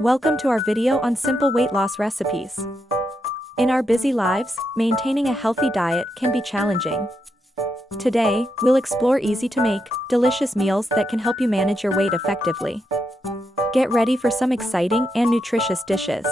Welcome to our video on simple weight loss recipes. In our busy lives, maintaining a healthy diet can be challenging. Today, we'll explore easy-to-make, delicious meals that can help you manage your weight effectively. Get ready for some exciting and nutritious dishes.